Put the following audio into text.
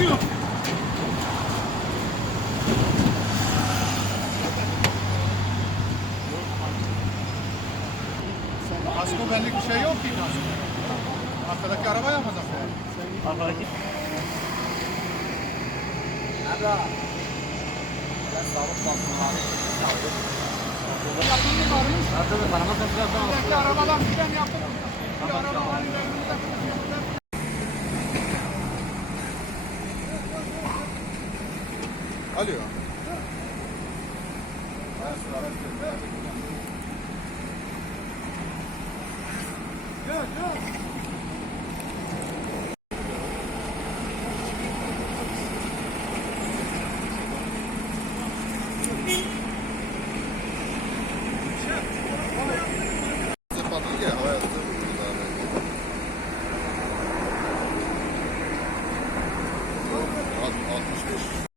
Kasko benlik bir şey yok ki kasko. Arkadaki araba yapacak yani. Arkadaki. Nerede? Ben sağlık baktım abi. Yapıldı varmış. Nerede de kanama kapılardan Buradaki arabalar sistem yapıldı. Bir arabaların önünde yapıldı. Alo. Patlıca havaya atıyoruz abi. 65.